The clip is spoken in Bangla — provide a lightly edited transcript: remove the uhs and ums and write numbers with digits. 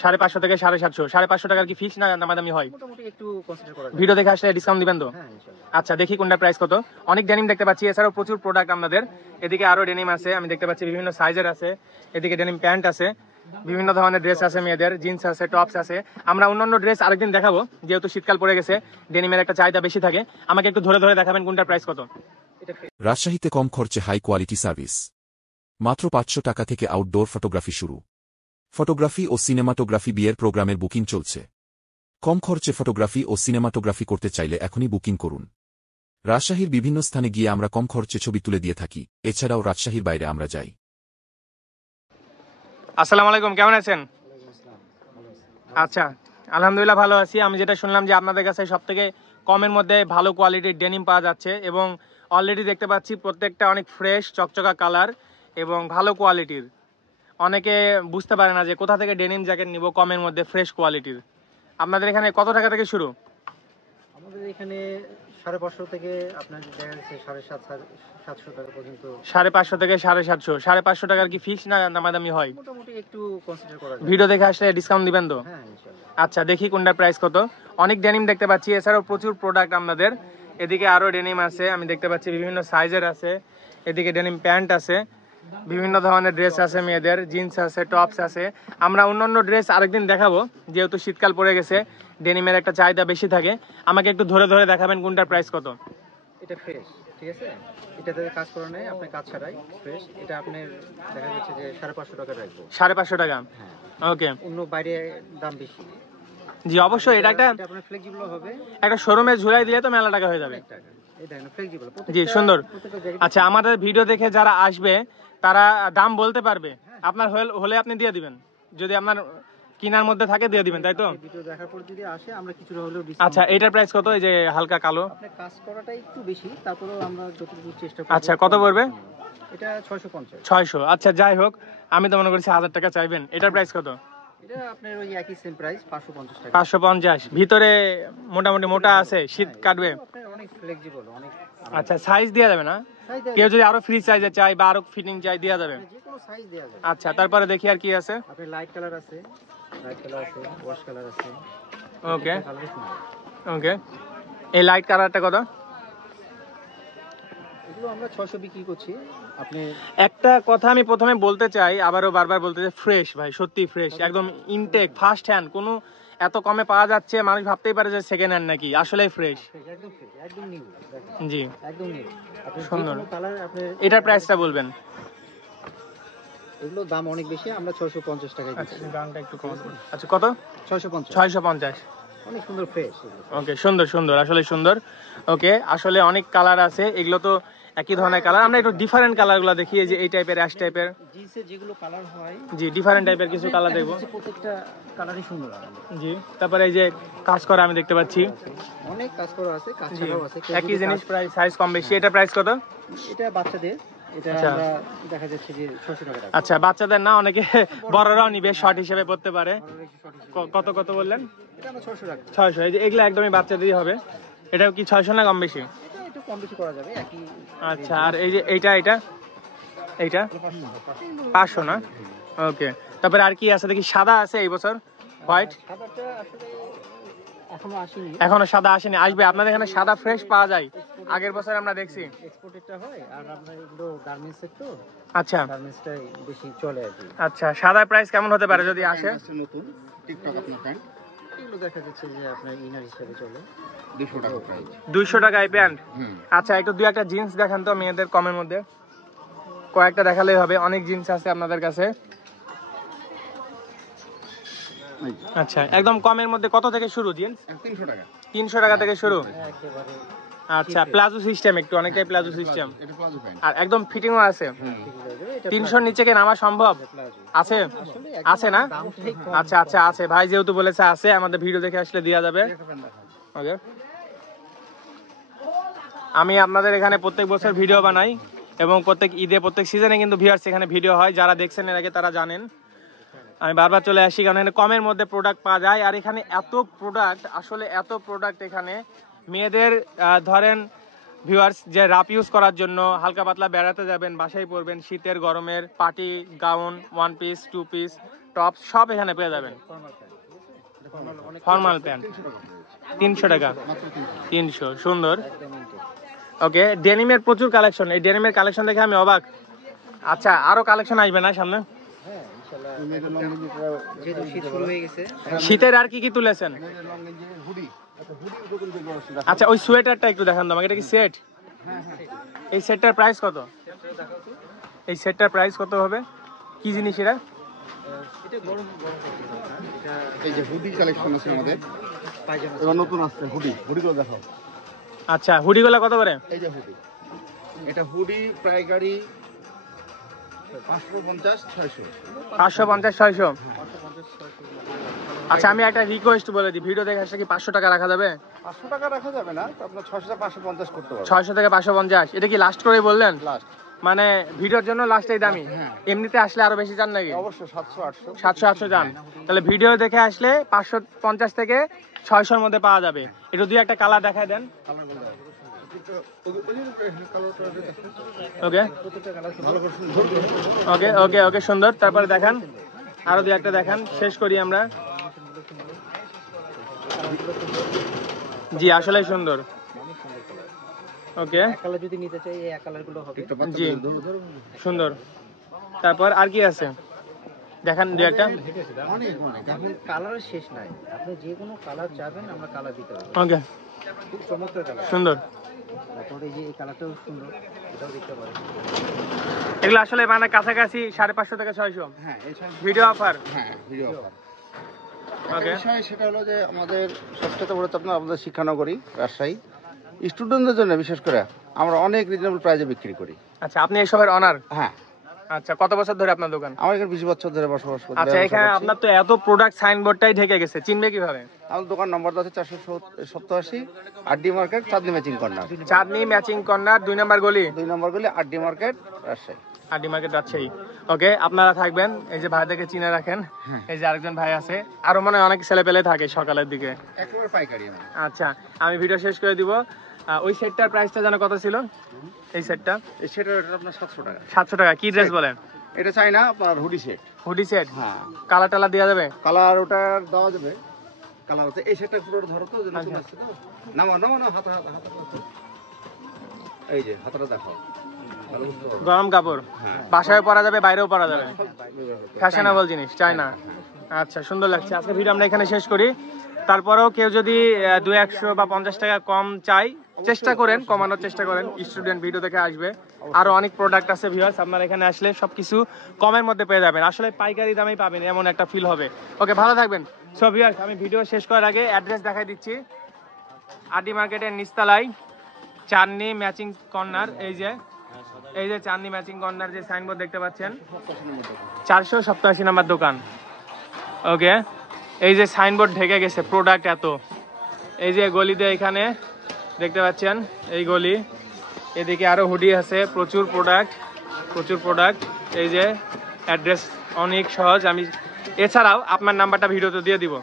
550 থেকে 750। 550 টাকার কি ফিক্স না দামাদামি হয়? ভিডিও দেখে আসলে ডিসকাউন্ট দিবেন তো? আচ্ছা, দেখি কোনটা প্রাইস কত। অনেক ডেনিম দেখতে পাচ্ছি, এছাড়াও প্রচুর প্রোডাক্ট আমাদের এদিকে আরো ডেনিম আছে, আমি দেখতে পাচ্ছি বিভিন্ন সাইজের আছে। এদিকে ডেনিম প্যান্ট আছে, বিভিন্ন ধরনের ড্রেস আছে, মেয়েদের জিন্স আছে, টপস আছে। আমরা অন্যান্য ড্রেস আরেকদিন দেখাবো, যেহেতু শীতকাল পড়ে গেছে, ডেনিমের একটা চাহিদা বেশি থাকে। আমাকে একটু ধরে ধরে দেখাবেন কোনটা প্রাইস কত। রাজশাহীতে কম খরচে হাই কোয়ালিটি সার্ভিস, মাত্র 500 টাকা থেকে আউটডোর ফটোগ্রাফি শুরু। ফটোগ্রাফি ও সিনেমাটোগ্রাফি বিয়ের প্রোগ্রামের বুকিং চলছে। কম খরচে ফটোগ্রাফি ও সিনেমাটোগ্রাফি করতে চাইলে এখনই বুকিং করুন। রাজশাহীর বিভিন্ন স্থানে গিয়ে আমরা কম খরচে ছবি তুলে দিয়ে থাকি, এছাড়াও রাজশাহীর বাইরে আমরা যাই। আসসালামু আলাইকুম, কেমন আছেন? আচ্ছা, আলহামদুলিল্লাহ ভালো আছি। আমি যেটা শুনলাম যে আপনাদের কাছে সবথেকে কমের মধ্যে ভালো কোয়ালিটির ডেনিম পাওয়া যাচ্ছে, এবং অলরেডি দেখতে পাচ্ছি প্রত্যেকটা অনেক ফ্রেশ চকচকা কালার এবং ভালো কোয়ালিটির। অনেকে বুঝতে পারে না যে কোথা থেকে ডেনিম জ্যাকেট নিব কমের মধ্যে ফ্রেশ কোয়ালিটির। আপনাদের এখানে কত টাকা থেকে শুরু? আমাদের এখানে 550 থেকে আপনার দেখা যাচ্ছে 750 টাকা পর্যন্ত। 550 থেকে 750। 550 টাকার কি ফিক্স না দামাদামি হয়? মোটামুটি একটু কনসিডার করা যায়। ভিডিও দেখে আসলে ডিসকাউন্ট দিবেন তো? হ্যাঁ, ইনশাআল্লাহ। আচ্ছা, দেখি কোনটা প্রাইস কত। অনেক ডেনিম দেখতে পাচ্ছি, এছাড়াও প্রচুর প্রোডাক্ট আমাদের এদিকে আরো ডেনিম আছে, আমি দেখতে পাচ্ছি বিভিন্ন সাইজের আছে। এদিকে ডেনিম প্যান্ট আছে, বিভিন্ন ধরনের ড্রেস আছে, মেয়েদের জিন্স আছে, টপস আছে। আমরা অন্যান্য ড্রেস আরেকদিন দেখাবো, যেহেতু শীতকাল পড়ে গেছে, ডেনিমের একটা চাহিদা বেশি থাকে। আমাকে একটু ধরে ধরে দেখাবেন কোনটার প্রাইস কত। এটা ফ্রেশ, ঠিক আছে? এটাতে কাজ করা নেই, আপনি কাজ ছাড়াই ফ্রেশ। এটা আপনি দেখা যাচ্ছে যে 550 টাকা রাখবো। 550 টাকা? হ্যাঁ, ওকে। অন্য বাইরে দাম বেশি। জি অবশ্যই, এটা আপনার ফ্লেক্সিবল হবে। একটা শোরুমে ঝুলাই দিলে তো মেলা টাকা হয়ে যাবে। এটা ফ্লেক্সিবল। জি সুন্দর। আচ্ছা, আমাদের ভিডিও দেখে যারা আসবে তারা দাম বলতে পারবে, আপনার হলে আপনি দিয়ে দিবেন, যদি আপনার কিনার মধ্যে থাকে দিয়ে দিবেন, তাই তো? ভিডিও দেখার পর যদি আসে আমরা কিছুটা হলেও আচ্ছা, এটার প্রাইস কত? এই যে হালকা কালো, আপনি কাজ করাটা একটু বেশি, তারপরেও আমরা যতটুকু চেষ্টা করব। আচ্ছা, কত পড়বে? এটা 650। 600। আচ্ছা, যাই হোক, আমি তো মনে করছি 1000 টাকা চাইবেন। এটার প্রাইস কত? এটা আপনার ওই একই সেম প্রাইস, 550 টাকা। 550। ভিতরে মোটামুটি মোটা আছে, শীত কাটবে। আপনার অনেক ফ্লেক্সিবল, অনেক। আচ্ছা, সাইজ দেওয়া যাবে না? কেউ যদি আরো ফ্রি সাইজে চাই বা আরো ফিটিং চাই দেওয়া যাবে? যে কোনো সাইজ দেওয়া যাবে। আচ্ছা, তারপরে দেখি আর কি আছে। আপনার লাইট কালার আছে, ওয়াশ কালার আছে। ওকে ওকে। এই লাইট কালারটা কত? এগুলো আমরা 600 বিক্রি করছি। আপনি একটা কথা আমি প্রথমে বলতে চাই, আবারও বারবার বলতে চাই, ফ্রেশ ভাই, সত্যি ফ্রেশ, একদম ইনটেক ফার্স্ট হ্যান্ড। কোনো এত কমে পাওয়া যাচ্ছে, মানুষ ভাবতেই পারে যে সেকেন্ড হ্যান্ড নাকি, আসলেই ফ্রেশ। একদম ফ্রেশ, একদম নিউ। জি একদম নিউ। আপনি সুন্দর। কালার আপনি এটার প্রাইসটা বলবেন? এগুলো দাম অনেক বেশি, আমরা 650 টাকায় আচ্ছা, দিচ্ছি। দামটা একটু কম। আচ্ছা, কত? 650। 650। অনেক সুন্দর ফ্রেশ। ওকে, সুন্দর সুন্দর, আসলে সুন্দর। ওকে, আসলে অনেক কালার আছে, এগুলো তো একই ধরনের কালার। আমরা একটু ডিফারেন্ট কালারগুলো দেখি, এই যে এই টাইপের, অ্যাশ টাইপের, জিন্সের যেগুলো কালার হয়। জি ডিফারেন্ট টাইপের কিছু কালার দেখবো। প্রত্যেকটা কালারই সুন্দর। জি, তারপরে এই যে কাজ করা আমি দেখতে পাচ্ছি, অনেক কাজ করা আছে, কাজ ছাড়াও আছে। একই জিনিস, প্রাইস সাইজ কম বেশি। এটা প্রাইস কত? এটা বাচ্চাদের, এটা আচ্ছা। আমরা দেখা যাচ্ছে যে 600 টাকা। আচ্ছা, বাচ্চাদের না, অনেকে বড়রাও নিবে, শর্ট হিসেবে পড়তে পারে। কত কত বললেন? এটা আমরা 600 টাকা। 600। এই যে এগুলো একদমই বাচ্চাদেরই হবে। এটাও কি 600 না কম বেশি? এটা একটু কম বেশি করা যাবে, একই। আচ্ছা, আর এই যে এইটা এইটা 500 না? ওকে। তারপরে আর কি আছে দেখি? সাদা আছে এই বছর, হোয়াইট। সাদাটা আসলে এখনো আসেনি। এখনো সাদা আসেনি, আসবে। আপনাদের এখানে সাদা ফ্রেশ পাওয়া যায়? আগের বছর আমরা দেখছি এক্সপোর্টেডটা হয়, আর আপনার এগুলো গার্মেন্টসের তো। আচ্ছা গার্মেন্টসটাই বেশি চলে আর কি। আচ্ছা, সাদা প্রাইস কেমন হতে পারে যদি আসে? নতুন টিকটক আপনার প্যান্ট, এগুলো দেখা যাচ্ছে যে আপনার ইনার হিসেবে চলে 200 টাকা প্রাইস। 200 টাকায় প্যান্ট? আচ্ছা, একটু দুই একটা জিন্স দেখান তো মেয়েদের কমের মধ্যে, কয়েকটা দেখালেই হবে, অনেক জিন্স আছে আপনাদের কাছে। আচ্ছা, একদম কমের মধ্যে কত থেকে শুরু জিন্স? 300 টাকা। 300 টাকা থেকে শুরু? একেবারে। আচ্ছা, প্লাজো সিস্টেম, একটু অনেকটাই প্লাজো সিস্টেম, এটা প্লাজো প্যান্ট। আর একদম ফিটিংও আছে। 300 নিচে কি নামা সম্ভব? আছে? আছে না? আচ্ছা আচ্ছা, আছে ভাই, যেহেতু বলেছে আছে, আমাদের ভিডিও দেখে আসলে দেওয়া যাবে। ওকে, আমি আপনাদের এখানে প্রত্যেক বছর ভিডিও বানাই, এবং প্রত্যেক ঈদে, প্রত্যেক সিজনে কিন্তু ভিউয়ার্স এখানে ভিডিও হয়। যারা দেখছেন এর আগে তারা জানেন। আমি বারবার চলে আসি কারণ এখানে কমের মধ্যে প্রোডাক্ট পাওয়া যায়। আর এখানে এত প্রোডাক্ট, আসলে এত প্রোডাক্ট এখানে মেয়েদের, ধরেন ভিউয়ার্স, যে রাপ ইউজ করার জন্য হালকা পাতলা বেড়াতে যাবেন, বাসায় পরবেন, শীতের গরমের party gown, one piece, two piece, top সব এখানে পেয়ে যাবেন। ফর্মাল প্যান্ট 300 টাকা, 300, সুন্দর। ওকে, ডেনিমের প্রচুর কালেকশন, এই ডেনিমের কালেকশন দেখে আমি অবাক। আচ্ছা, আরো কালেকশন আসবে না সামনে? শীতের আর কি কি তুলেছেন? আচ্ছা, ওই সোয়েটারটা একটু দেখান তো আমাকে, এটা কি সেট? এই সেটটার প্রাইস কত? এই সেটটার প্রাইস কত হবে? কি জিনিস এটা? এই যে হুডি কালেকশন আছে আমাদের, এবার নতুন আসছে হুডিগুলো দেখাও। আচ্ছা, হুডিগুলো কত করে? এই যে হুডি, এটা হুডি পাইকারি 550-600। 550-600। আচ্ছা, আমি একটা রিকোয়েস্ট বলে দিই, ভিডিও দেখে আসলে কি 500 টাকা রাখা যাবে? 500 টাকা রাখা যাবে না, তো আপনার 600-550 করতে পারবেন। 600 থেকে 550, এটা কি লাস্ট করে বললেন? লাস্ট মানে ভিডিওর জন্য লাস্টেই দামি? হ্যাঁ। এমনিতে আসলে আরো বেশি চান নাকি? অবশ্যই 700-800। 700-800 চান? তাহলে ভিডিও দেখে আসলে 550 থেকে 600-র মধ্যে পাওয়া যাবে। একটু দুই একটা কালার দেখায় দেন। ওকে ওকে ওকে ওকে, সুন্দর। তারপরে দেখান, আরো দুই একটা দেখান, শেষ করি আমরা। জি, আসলে সুন্দর। ওকে, কালার যদি নিতে চাই এই কালারগুলো হবে। জি, সুন্দর। তারপর আর কি আছে দেখান দুই একটা। অনেক এখন কালার শেষ নাই, আপনি যে কোনো কালার চাবেন আমরা কালার দিতে পারবো। ওকে, খুব চমৎকার কালার, সুন্দর। তারপরে এই যে এই কালারটাও সুন্দর, এটাও দেখতে পারেন। এগুলো আসলে মানে কাছাকাছি 550 থেকে 600 হ্যাঁ, এই ভিডিও অফার। হ্যাঁ ভিডিও অফার। ওকে, বিষয় সেটা হলো যে আমাদের সবচেয়ে বড় আপনার আমাদের শিক্ষানগরী রাজশাহী স্টুডেন্টদের জন্য বিশেষ করে আমরা অনেক রিজনেবল প্রাইসে বিক্রি করি। আচ্ছা, আপনি এসবের অনার? হ্যাঁ। আচ্ছা, কত বছর ধরে আপনার দোকান? আমার এখানে 20 বছর ধরে বসবাস করি। আচ্ছা, এখানে আপনার তো এত প্রোডাক্ট সাইনবোর্ডটাই ঢেকে গেছে, চিনবে কিভাবে? আমার দোকান নম্বর আছে 487 RD market, Chandni matching corner. Chandni matching corner, 2 number গলি, 2 নম্বর গলি, RD market, Rajshahi. RD market, Rajshahi. Okay, আপনারা থাকবেন, এই যে ভাইদেরকে চিনে রাখেন। এই যে আরেকজন ভাই আছে, আরো মনে হয় অনেক ছেলে পেলে থাকে সকালের দিকে। একেবারে পাইকারি আমরা। আচ্ছা, আমি ভিডিও শেষ করে দিব। ওই সেটটার প্রাইসটা জানো কত ছিল? এই সেটটা সেটা আপনার 700 টাকা। 700 টাকা। কি ড্রেস বলেন? এটা চাই না আপনার হুডি সেট। Hoodie set? হ্যাঁ। কালার টালার দেওয়া যাবে? কালার ওটা দেওয়া যাবে, কালার আছে। এই সেটটা পুরো ধরো তো, যে নতুন আচ্ছা। আসছে তো। নামাও হাতা। এই যে হাতাটা দেখো, গরম কাপড়, হ্যাঁ। বাসায় পরা যাবে, বাইরেও পরা যাবে, হ্যাঁ। ফ্যাশনেবল জিনিস, চাই না? আচ্ছা, সুন্দর লাগছে। আজকে ভিডিও আমরা এখানে শেষ করি। তারপরেও কেউ যদি 200 বা 50 টাকা কম চাই, চেষ্টা করেন, কমানোর চেষ্টা করেন। স্টুডেন্ট ভিডিও দেখে আসবে, আরো অনেক প্রোডাক্ট আছে ভিউয়ার্স, আপনারা এখানে আসলে সবকিছু কমের মধ্যে পেয়ে যাবেন। আসলে পাইকারি দামেই পাবেন, এমন একটা ফিল হবে। ওকে, ভালো থাকবেন। সো ভিউয়ার্স, আমি ভিডিও শেষ করার আগে অ্যাড্রেস দেখাই দিচ্ছি। আরডি মার্কেটের নিচতলায় চাঁদনি ম্যাচিং কর্নার। এই যে চাঁদনি ম্যাচিং কর্নার যে সাইনবোর্ড দেখতে পাচ্ছেন, 487 নাম্বার দোকান। ওকে, এই যে সাইনবোর্ড ঢেকে গেছে প্রোডাক্ট এত। এই যে গলিতে এখানে দেখতে পাচ্ছেন, এই গলি, এদিকে আরো হুডি আছে, প্রচুর প্রোডাক্ট। এই যে অ্যাড্রেস অনেক সহজ, আমি এছাড়াও আপনার নাম্বারটা ভিডিওতে দিয়ে দিব।